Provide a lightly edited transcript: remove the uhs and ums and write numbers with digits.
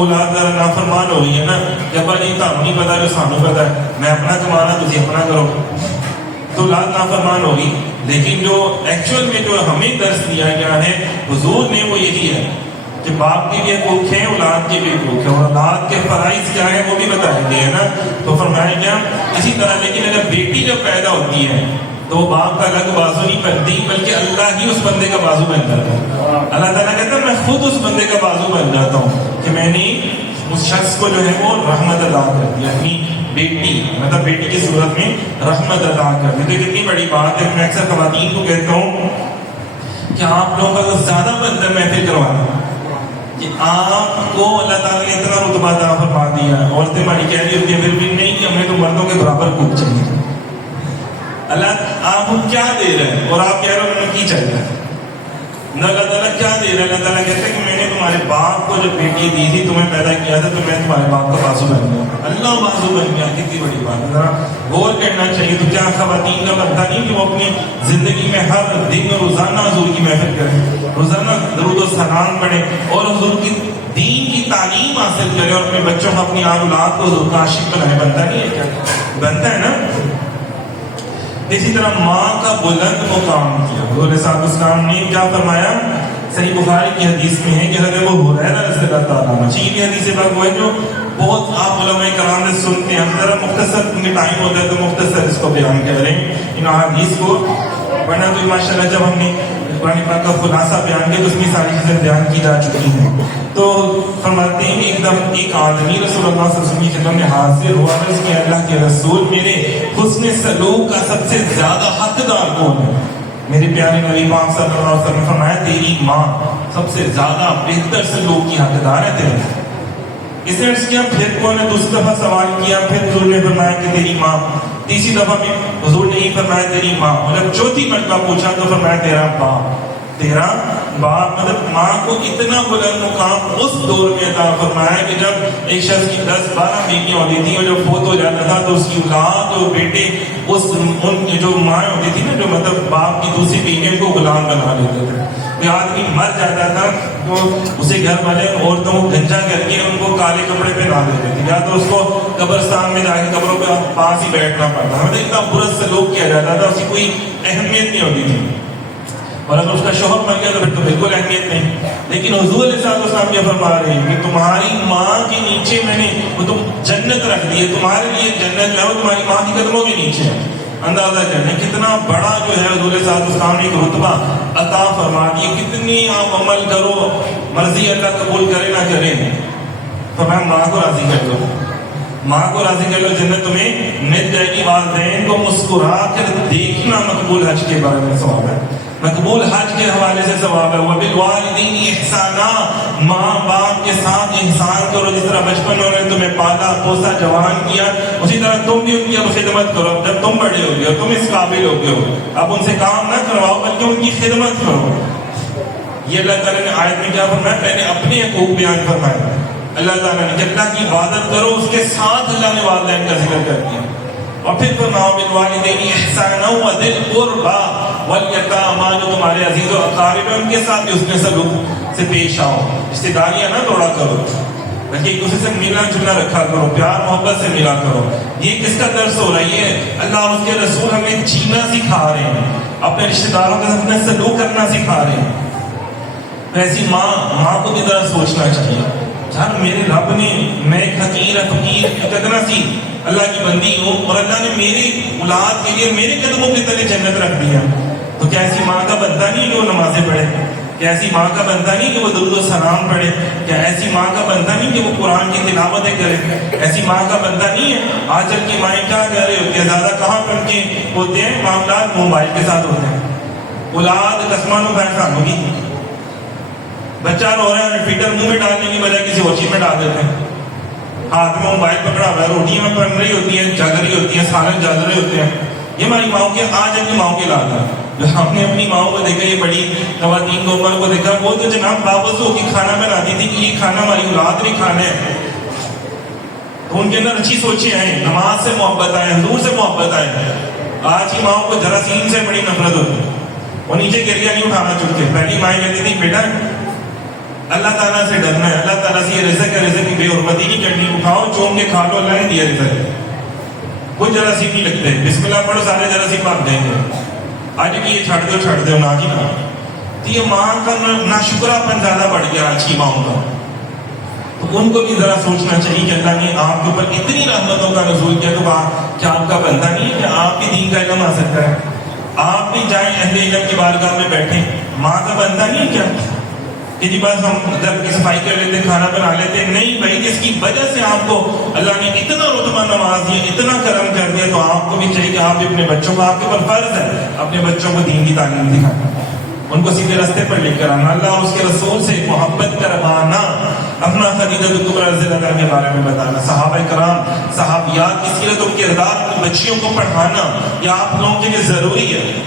اولاد نافرمان ہو گئی ہے نا کہ ابا جی تمہیں نہیں پتا جو سانو پتا ہے، میں اپنا کمانا تھی اپنا کرو، تو اولاد نافرمان ہوگی. لیکن جو ایکچوئل میں جو ہمیں درس دیا گیا ہے حضور نے وہ یہی ہے کہ باپ کے بھی حقوق ہیں، اولاد کے بھی حقوق ہیں، اور اولاد کے فرائض کیا ہیں وہ بھی بتائے گئے ہیں نا. تو فرمایا گیا اسی طرح لیکن اگر بیٹی جب پیدا ہوتی ہے تو وہ باپ کا الگ بازو نہیں بنتی بلکہ اللہ ہی اس بندے کا بازو بن جاتا ہے. اللہ تعالیٰ کہتا ہے میں خود اس بندے کا بازو بن جاتا ہوں کہ میں نے اس شخص کو جو ہے وہ رحمت ادا کر دی، اپنی بیٹی مطلب بیٹی کی صورت میں رحمت ادا کر دی. تو کتنی بڑی بات ہے. میں اکثر خواتین کو کہتا ہوں کہ آپ لوگوں کا زیادہ بندہ محفل کروانا کہ آپ کو اللہ تعالیٰ نے اتنا رتبہ عطا فرما دیا ہے. عورتیں ہماری کہہ رہی ہوتی ہیں پھر بھی نہیں کہ ہمیں تو مردوں کے برابر خوب چاہیے. اللہ آپ کو کیا دے رہے ہیں اور آپ کہہ رہے ہو ہمیں کی چاہیے نہ. اللہ تعالیٰ کیا دے رہا ہے؟ اللہ تعالیٰ کہتے ہیں کہ میں نے تمہارے باپ کو جب بیٹی دی تھی تمہیں پیدا کیا تھا تو میں تمہارے باپ کا بازو بن گیا. اللہ بازو بن گیا، کتنی بڑی بات ہے. ذرا غور کرنا چاہیے. تو کیا خواتین کا بنتا نہیں کہ وہ اپنی زندگی میں ہر دن روزانہ حضور کی محفل کریں، روزانہ درود و سلام پڑھیں اور حضور کی دین کی تعلیم حاصل کریں اور اپنے بچوں کو اپنی اولاد کو حضور کا عاشق بنائے. بنتا نہیں ہے کیا؟ بنتا ہے نا. اسی طرح ماں کا بلند مقام کیا. حضور صلی اللہ علیہ وسلم نے کیا فرمایا؟ صحیح بخاری کی حدیث میں ہے کہ حضرت ابو ہریرہ رضی اللہ تعالیٰ عنہ، یہ حدیث پاک وہ ہے جو بہت آپ علماء کرام نے سنتے ہیں. ذرا مختصر کیونکہ ٹائم ہوتا ہے تو مختصر اس کو بیان کر رہے ہیں ان حدیث کو، ورنہ تو ماشاء اللہ جب ہم نے قرآن پاک کا خلاصہ بیان کیا تو اس میں ساری چیزیں بیان کی جا چکی ہیں. تو فرماتے ہیں ایک دم ایک آدمی رسول اللہ صلی اللہ علیہ وسلم کی خدمت میں حاضر ہوا، اس کے اللہ کے رسول میرے حسن سلوک کا سب سے زیادہ حقدار کون ہے؟ میرے پیارے نبی پاک صلی اللہ علیہ وسلم نے فرمایا تیری ماں سب سے زیادہ بہتر سلوک کی حقدار ہے تیرے. اس نے عرض کیا پھر کون ہے؟ دوسری دفعہ سوال کیا، پھر حضور نے فرمایا کہ تیری ماں. تیسری دفعہ بھی حضور نے یہی فرمایا تیری ماں. اور جب چوتھی مرتبہ پوچھا تو فرمایا تیرا باپ. تیرا باپ مطلب ماں کو اتنا بلند مقام اس دور میں عطا فرمایا کہ جب ایک شخص کی 10-12 بیٹیاں ہوتی تھیں اور جب فوت ہو جاتا تھا تو اس کی اولاد اور بیٹے ان جو ماں ہوتی تھی نا جو مطلب باپ کی دوسری بیٹیوں کو غلام بنا لیتے تھے. کوئی آدمی مر جاتا تھا تو اسے گھر والے عورتوں کو گنجا کر کے ان کو کالے کپڑے پہنا دیتے تھے یا تو اس کو قبرستان میں جا کے قبروں پہ پاس ہی بیٹھنا پڑتا. مطلب اتنا برا سلوک کیا جاتا تھا، اس کی کوئی اہمیت نہیں ہوتی تھی. اور اگر اس کا شوہر مر گیا تو پھر تو بالکل اہمیت نہیں. لیکن حضور علیہ السلام یہ فرما رہے ہیں کہ تمہاری ماں کے نیچے میں نے وہ تم جنت رکھ دی ہے، تمہارے لیے جنت جو ہے وہ تمہاری ماں کی قدموں کے نیچے ہے. اندازہ کریں کتنا بڑا جو ہے حضور صلی اللہ علیہ وسلم نے ایک رتبہ عطا فرما دی. کتنی آپ عمل کرو مرضی اللہ قبول کرے نہ کرے، فرمایا ماں کو راضی کر لو، ماں کو راضی کر لو، جنت تمہیں مل جائے گی. والدین کو مسکرا کر دیکھنا مقبول حج کے بارے میں ثواب ہے، مقبول حج کے حوالے سے ثواب ہے. وبالوالدین احسانا، ماں باپ کے ساتھ احسان کرو. جس طرح بچپن میں انہوں نے تمہیں پالا پوسا جوان کیا اسی طرح تم بھی ان کی اب خدمت کرو. جب تم بڑے ہو گئے ہو، تم اس قابل ہو گئے ہو، اب ان سے کام نہ کرواؤ بلکہ ان کی خدمت کرو. یہ اللہ تعالیٰ نے آیت میں کیا فرمایا؟ پہلے اپنے حقوق بیان فرمایا اللہ تعالیٰ نے کہ اللہ کی عبادت کرو، اس کے ساتھ اللہ نے والدین کا ذکر کر دیا. اور پھر فرماؤ بالوالدین احسانا وذی القربی والیتامی، جو تمہارے عزیز و اقارب ہیں ان کے ساتھ بھی حسن سلوک سے پیش آؤ. رشتے داریاں نہ توڑا کرو بلکہ ایک دوسرے سے ملنا جلنا رکھا کرو، پیار محبت سے ملا کرو. یہ کس کا درس ہو رہا ہے؟ اللہ اور اس کے رسول ہمیں جینا سکھا رہے ہیں، اپنے رشتے داروں کے ساتھ اپنے سلوک کرنا سکھا رہے ہیں. ایسی ماں کو بھی ذرا سوچنا چاہیے یار میرے رب نے، میں ایک حقیر فقیر کتنا سی اللہ کی بندی ہوں اور اللہ نے میری اولاد کے لیے میرے قدموں کے تلے جنت رکھ دیا. تو کیا ایسی ماں کا بنتا نہیں کہ وہ نمازیں پڑھے؟ کیا ایسی ماں کا بنتا نہیں کہ وہ درود و سلام پڑھے؟ کیا ایسی ماں کا بنتا نہیں کہ وہ قرآن کی تلاوتیں کرے؟ ایسی ماں کا بنتا نہیں ہے؟ آج کل کی مائیں کیا کر رہے ہوتے ہیں؟ زیادہ کہاں پر کے ہوتے ہیں معاملات موبائل کے ساتھ ہوتے ہیں. اولاد قسمان و بحثان ہوگی، بچہ رو رہا ہے فیڈر منہ میں ڈالنے کی بجائے کسی اور چیز میں ڈال دیتے ہیں. ہاتھ میں موبائل پکڑا ہوا ہے، روٹیاں میں بن رہی ہوتی ہیں، جل رہی ہوتی ہیں، سالن جل رہے ہوتے ہیں. یہ ہماری ماؤں کے آج اپنی ماؤں کے لاد ہے. جو ہم نے اپنی ماؤں کو دیکھا، یہ بڑی خواتین کو عمر کو دیکھا، وہ تو جناب باوضو ہو کے کھانا بناتی تھی کہ یہ کھانا ہماری اولاد نے کھانا ہے. تو ان کے اندر اچھی سوچیں آئیں، نماز سے محبت آئے، حضور سے محبت آئے. آج کی ماؤں کو جراثیم سے بڑی نفرت ہوتی ہے، وہ نیچے گریا نہیں اٹھانا چاہتے. پہلی مائیں کہتی تھی بیٹا اللہ تعالیٰ سے ڈرنا ہے، اللہ تعالیٰ سے یہ رزق ہے، رزق کی مدینی چٹنی کو کھاؤ چوم کے کھا لو اللہ نے دیا رزق کوئی جراثیم نہیں لگتے بسم اللہ پڑھو سارے جراثیم بھاگ جائیں گے آج کی یہ چھڑ دو نا جی نا تو یہ ماں کا نا شکرہ پن زیادہ بڑھ گیا اچھی ماؤں کا تو ان کو بھی ذرا سوچنا چاہیے کہ اللہ نے آپ کے اوپر اتنی رحمتوں کا نزول کیا تو کیا آپ کا بندہ نہیں ہے کہ آپ بھی دین کا علم آ سکتا ہے آپ بھی جائیں اہل علم کی بارگاہ میں بیٹھیں ماں کا بندہ نہیں ہے کیا کہ جی بس ہم گھر کی صفائی کر لیتے کھانا بنا لیتے نہیں بھائی جس کی وجہ سے آپ کو اللہ نے اتنا رتبہ نواز دیا اتنا کرم کر دیا تو آپ کو بھی چاہیے کہ آپ بھی اپنے بچوں کو آپ کے اوپر فرض ہے اپنے بچوں کو دین کی تعلیم دکھانا ان کو سیدھے راستے پر لے کر آنا اللہ اور اس کے رسول سے محبت کروانا اپنا خدیجہ کبریٰ رضی اللہ عنہا کے بارے میں بتانا صحابہ کرام صحابیات کی سیرت و کردار بچیوں کو پڑھانا یہ آپ لوگوں کے لیے ضروری ہے